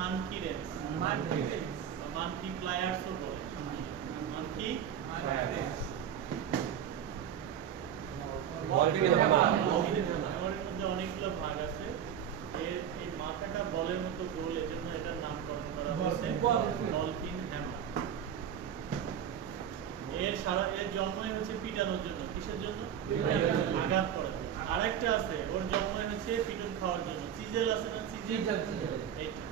Monkey range, monkey প্লায়ার্সও বলে, monkey pliers. হ্যামারের মধ্যে অনেকগুলো ভাগ আছে। এই মাথাটা বলের মতো গোল, এজন্য এটার নামকরণ করা হয়েছে ডলফিন হ্যামার। এর জন্মই হচ্ছে পিটানোর জন্য। কিসের জন্য? আঘাত করার জন্য। আরেকটা আছে, ওর জন্মই হচ্ছে পিটন খাওয়ার জন্য। চিজেল আছে না? চিজেল, এইটা।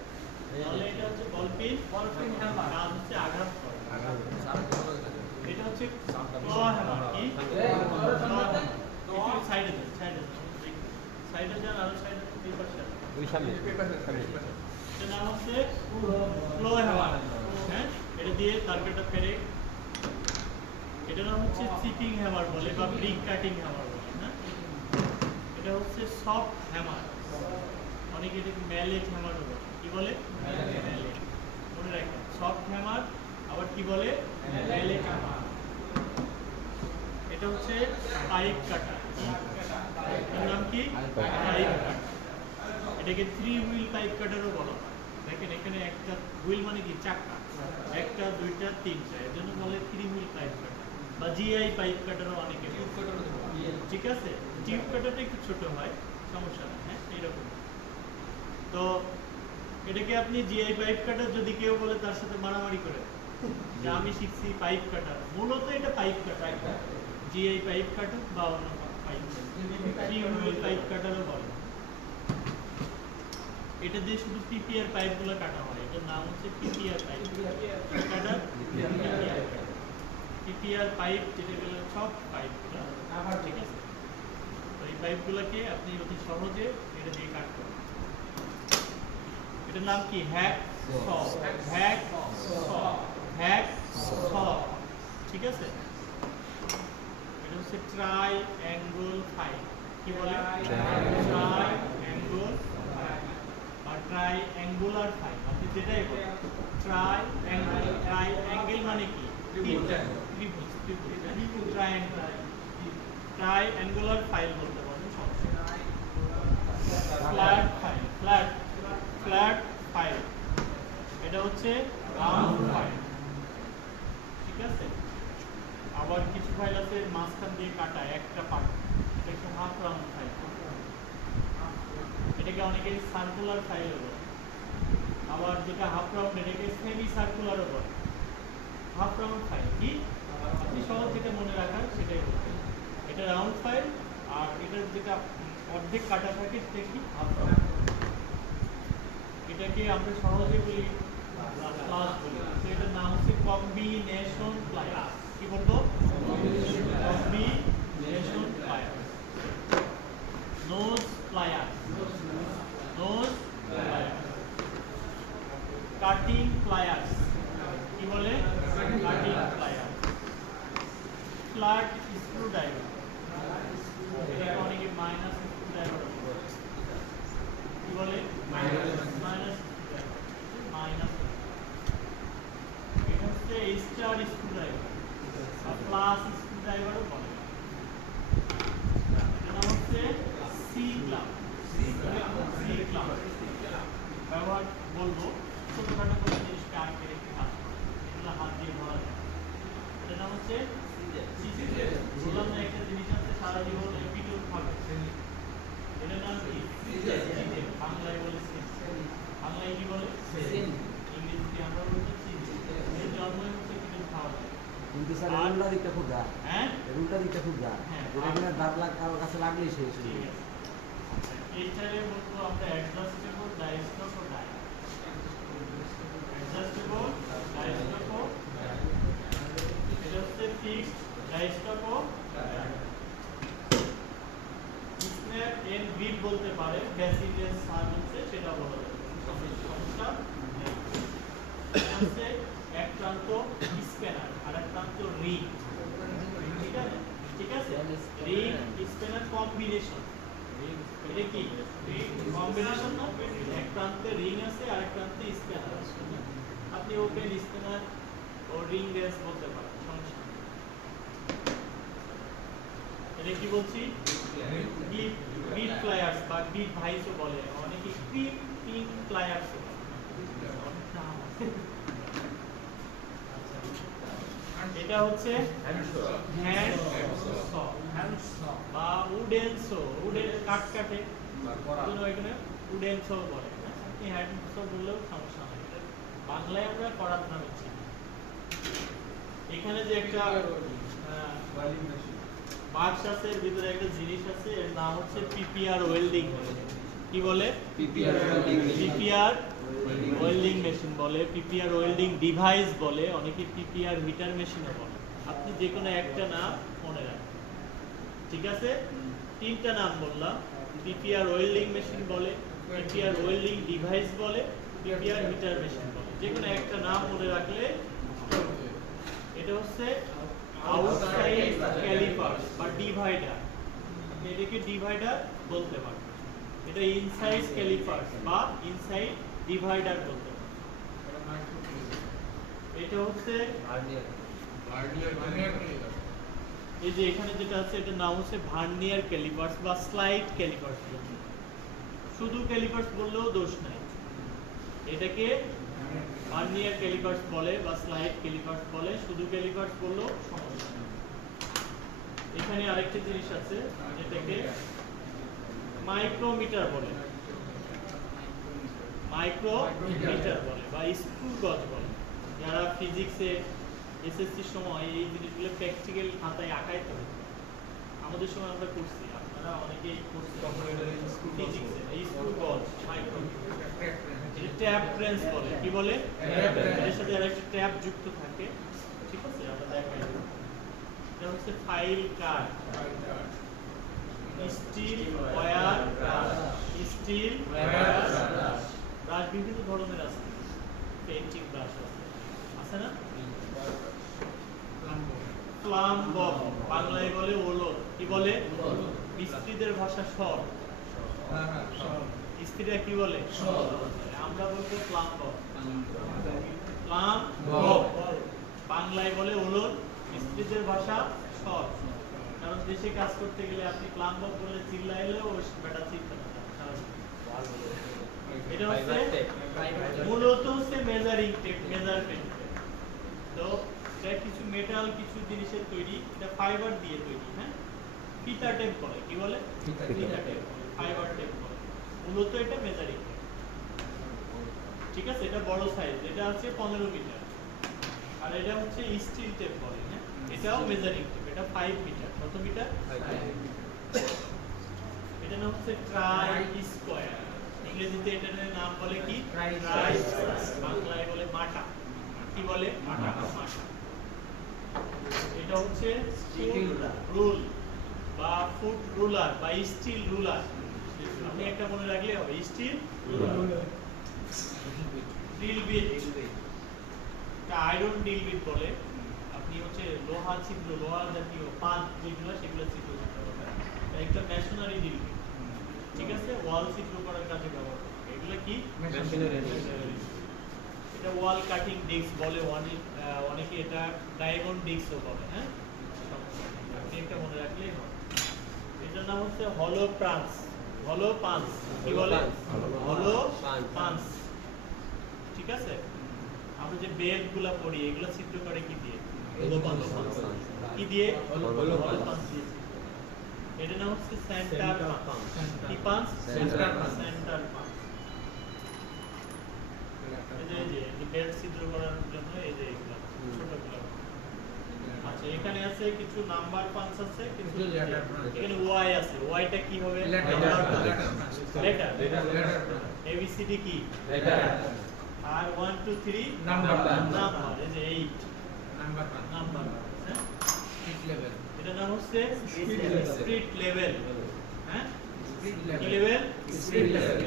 তাহলে এটা হচ্ছে ডলফিন হ্যামার, কাজ হচ্ছে আঘাত করা। এটা হচ্ছে ক্ল হ্যামার। কি সাইডে দেন, সাইডে যান, আরো সাইডে পেপার সাইড, ওই সামনে সামনে। এটা নাম হচ্ছে ক্ল হ্যামার। হ্যাঁ, এটা দিয়ে টার্গেটটা ফেরে। এটা নাম হচ্ছে চিপিং হ্যামার বলে বা ব্রিক কাটিং হ্যামার বলে। হ্যাঁ, এটা হচ্ছে সফট হ্যামার, অনেকে এটাকে ম্যালেট হ্যামার বলে। কি বলে? ম্যালেট। মনে রাখবেন, সফট হ্যামার আবার কি বলে? Mallet hammer. এটা হচ্ছে পাইপ কাটার। এর নাম কি? পাইপ কাটার। এটাকে 3 হুইল পাইপ কাটারও বলা হয়। দেখেন এখানে একটা হুইল মানে কি? চাকা, একটা দুইটা তিনটা, এর জন্য বলে 3 হুইল পাইপ কাটার বা জিআই পাইপ কাটারও অনেকে। ঠিক আছে, টিউব কাটারটা একটু ছোট হয়, সমস্যা না। হ্যাঁ, এইরকম। তো এটাকে আপনি জিআই পাইপ কাটার যদি কেউ বলে, তার সাথে মারামারি করে যে আমি শিখছি পাইপ কাটার। মূলত এটা পাইপ কাটার, জিআই পাইপ কাটার বা অন্য পাইপ, 3 হুইল পাইপ কাটারও বলে। এটা দিয়ে শুধু পিপিআর পাইপগুলো কাটা হয়। এটার নাম হচ্ছে পিপিআর পাইপ কাটার। পিপিআর পাইপ যেটা গেলে সব পাইপগুলো, ঠিক আছে। তো এই পাইপগুলোকে আপনি অতি সহজে এটা দিয়ে কাটতে পারেন। এটার নাম কি? হ্যাক স, হ্যাক স, হ্যাক স, ঠিক আছে। এটা হচ্ছে ট্রাই অ্যাঙ্গল ফাইল। কি বলে? ট্রাই অ্যাঙ্গল আর ট্রাই অ্যাঙ্গুলার ফাইল। আপনি যেটাই বলেন, ট্রাই অ্যাঙ্গল। ট্রাই অ্যাঙ্গেল মানে কি? ত্রিভুজ, ত্রিভুজ, ট্রায়াঙ্গেল। ট্রাই অ্যাঙ্গুলার ফাইল বলতে পারেন, সমস্যা নাই। Flat file, flat file. এটা হচ্ছে রাউন্ড ফাইল, ঠিক আছে। আবার কিছু ফাইল আছে মাঝখান দিয়ে কাটা একটা পার্ট, এটা একটা হাফ রাউন্ড ফাইল। এটাকে অনেকে সার্কুলার ফাইল বলে। আবার যেটা হাফ রাউন্ড, এটাকে সেমি সার্কুলারও বলে। হাফ রাউন্ড ফাইল কি? আপনি সহজ যেটা মনে রাখার সেটাই বলবেন। এটা রাউন্ড ফাইল, আর এটার যেটা অর্ধেক কাটা থাকে সেটা কি? Half round. এটাকে আমরা সহজে বলি ক্লাস বলি। তো এটার নাম হচ্ছে কম্বিনেশন প্লায়ার্স। কি বলবো? Combination pliers. Nose pliers, nose pliers. Cutting pliers. কি বলে? Cutting pliers. ফ্ল্যাট স্ক্রুড্রাইভার, এটাকে অনেকে মাইনাস স্ক্রুড্রাইভার বলে। কি বলে? Minus minus. এটা হচ্ছে স্টার স্ক্রুড্রাইভার বা প্লাস স্ক্রুড্রাইভারও বলে। এটা নাম হচ্ছে সি ক্লাম্প। সি ক্লাম্প ব্যবহার বলবো, ছোটখাটো করে জিনিসকে আটকে রেখে কাজ করে, এগুলো হাত দিয়ে ধরা যায়। এটা নাম হচ্ছে সিজেল। বললাম না একটা জিনিস আছে সারা জীবন পিটন খাবে, এটার নাম কি? সিজেল। বাংলায় বলে সিজেল, বাংলায় কি বলে? ইংরেজিতে আমরা বলছি সিজেল। এর জন্মই হচ্ছে পিটন খাওয়া যায়। কিন্তু স্যার রুলটা দিকটা খুব গা। হ্যাঁ, রুলটা দিকটা খুব গা। যেটা কিনা দাঁত কারোর কাছে লাগলেই শেষ। এইটারে বলবো আমরা অ্যাডজাস্টেবল ডায়াস্টপ ও ডায়া। অ্যাডজাস্টেবল ডায়াস্টপ ও এটা হচ্ছে ফিক্সড ডায়াস্টপ ও স্ন্যাপ এন্ড গ্রিপ বলতে পারে। ব্যাসিলেস সার্ভিসে সেটা বলা যায়, সমস্যা নেই। হচ্ছে এক প্রান্ত স্প্যানার আর এক প্রান্ত রিং, ঠিক আছে, ঠিক আছে। Ring spanner combination. এটা কি? কম্বিনেশন না? এক প্রান্তে রিং আছে আর এক প্রান্তে স্প্যানার আছে। আপনি ওপেন স্প্যানার ও রিং রেস বলতে পারেন, সমস্যা নেই। এটা কি বলছি? গ্রিপ প্লায়ার্স বা গ্রিপ ভাইসও বলে, অনেকে গ্রিপিং প্লায়ার্স বলে। এটা হচ্ছে হ্যান্ডসো বা উডেন সো, উডেন কাঠ কাটে এখানে উডেন সো বলে, আপনি হ্যান্ডসো বললেও সমস্যা নাই, বাংলায় আমরা করাত নামে চিনি। এখানে যে একটা বাক্স আছে, এর ভিতরে একটা জিনিস আছে, এর নাম হচ্ছে পিপিআর ওয়েল্ডিং মেশিন। কি বলে? পিপিআর ওয়েল্ডিং মেশিন বলে, পিপিআর ওয়েল্ডিং ডিভাইস বলে, অনেকে পিপিআর হিটার মেশিনও বলে। আপনি যে কোনো একটা নাম মনে রাখবেন, ঠিক আছে? তিনটা নাম বললাম, পিপিআর ওয়েল্ডিং মেশিন বলে, পিপিআর ওয়েল্ডিং ডিভাইস বলে, পিপিআর হিটার মেশিন বলে। যে কোনো একটা নাম মনে রাখলে, এটা হচ্ছে আউটসাইড ক্যালিপার্স বা ডিভাইডার, এটাকে ডিভাইডার বলতে পারেন। এটা ইনসাইড ক্যালিপার্স বা ইনসাইড ডিভাইডার বলতে পারেন। এটা হচ্ছে এই যে এখানে যেটা আছে, এটার নাম হচ্ছে ভার্নিয়ার ক্যালিপার্স বা স্লাইড ক্যালিপার্স। শুধু ক্যালিপার্স বললেও দোষ নাই, এটাকে ভার্নিয়ার ক্যালিপার্স বলে বা স্লাইড ক্যালিপার্স বলে, শুধু ক্যালিপার্স বললেও সমস্যা নেই। এখানে আরেকটা জিনিস আছে যেটাকে মাইক্রোমিটার বলে, মাইক্রোমিটার বলে বা স্ক্রু গজ বলে। যারা ফিজিক্সে এসএসসির সময় এই জিনিসগুলো প্র্যাকটিক্যাল খাতায় আঁকাইতে হবে, আমাদের সময় আমরা করছি, আপনারা অনেকেই করছেন ফিজিক্সে। এই স্ক্রু গজ মাইক্রোমিটার, এটা ট্যাপ ট্রেন্স বলে। কি বলে? এর সাথে আরেকটা ট্যাপ যুক্ত থাকে, ঠিক আছে? আমরা দেখাই, এটা হচ্ছে file card, steel wire brush, steel wire brush. Brush বিভিন্ন ধরনের আছে, পেইন্টিং ব্রাশ আছে না? প্লাম্ব, বাংলায় বলে ওলট। কি বলে? স্ত্রীদের ভাষা সর, স্ত্রীরা কি বলে? আমরা বলবো প্লাম্ব। বাংলায় বলে ওলট, স্ত্রীদের ভাষা সর। কারণ দেশে কাজ করতে গেলে আপনি প্লাম্ব বলে চিল্লাইলেও বেটা চিনতে না। এটা হচ্ছে মূলত হচ্ছে মেজারিং টেপ, মেজারমেন্ট। তো এটা কিছু মেটাল, কিছু জিনিসের তৈরি, এটা ফাইবার দিয়ে তৈরি। হ্যাঁ, ফিতা টেপ বলে। কি বলে? ফিতা টেপ, ফাইবার টেপ বলে। মূলত এটা মেজারিং টেপ, ঠিক আছে? এটা বড় সাইজ, এটা আছে 15 মিটার। আর এটা হচ্ছে স্টিল টেপ বলে। হ্যাঁ, এটাও মেজারিং টেপ, এটা 5 মিটার। কত মিটার? 5। এটা নাম হচ্ছে ট্রাই স্কয়ার, ইংরেজিতে এটার নাম বলে কি? ট্রাই স্কয়ার, বাংলায় বলে মাটা। কি বলে? মাটা। এটা হচ্ছে রুল বা ফুট রুলার বা স্টিল রুলার। আপনি একটা মনে রাখলে হবে, স্টিল রুলার। ড্রিল বিট, এটা আয়রন ড্রিল বিট বলে। আপনি হচ্ছে লোহা ছিদ্র, লোহা জাতীয় পাত যেগুলো, সেগুলো ছিদ্র করতে পারবেন। একটা মেশনারি ড্রিল বিট, ঠিক আছে? ওয়াল ছিদ্র করার কাজে ব্যবহার করে। এগুলো কি? মেশনারি। এটা ওয়াল কাটিং ডিস্ক বলে, অনেকে এটা ডায়মন্ড ডিস্কও বলে। হ্যাঁ, আপনি একটা মনে রাখলেই হবে। এটার নাম হচ্ছে হলো পাঞ্চ। হলো পাঞ্চ। কি বলে? হলো পাঞ্চ, ঠিক আছে? আমরা যে বেল্ট গুলা পরি, এগুলো ছিদ্র করে কি দিয়ে? হলো পাঞ্চ। কি দিয়ে? হলো পাঞ্চ দিয়ে। এটা নাম হচ্ছে সেন্টার পাঞ্চ। কি পাঞ্চ? Centre punch. এই যে বেল্ট ছিদ্র করার জন্য এই যে এগুলো ছোটগুলো। আচ্ছা, এখানে আছে কিছু নাম্বার পাঞ্চ আছে, কিছু এখানে ওয়াই আছে। ওয়াইটা কি হবে? লেটার। এবিসিডি কি? লেটার। আর 1 2 3 নাম্বার। এই যে 8 নাম্বার। হ্যাঁ, স্পিড লেভেল। এটা নাম হচ্ছে স্পিড লেভেল। হ্যাঁ, কি লেভেল? Speed level.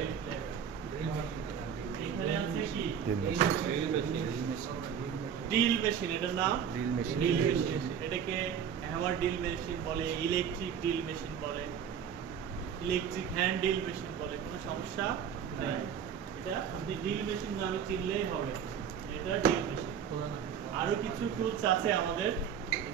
এখানে আছে কি? Drill machine. এটার নাম ড্রিল মেশিন। এটাকে হ্যামার ড্রিল মেশিন বলে, ইলেকট্রিক ড্রিল মেশিন বলে, ইলেকট্রিক হ্যান্ড ড্রিল মেশিন বলে। কোনো সমস্যা নেই, এটা আপনি ড্রিল মেশিন নামে চিনলেই হবে। এটা ড্রিল মেশিন। আরো কিছু টুলস আছে আমাদের,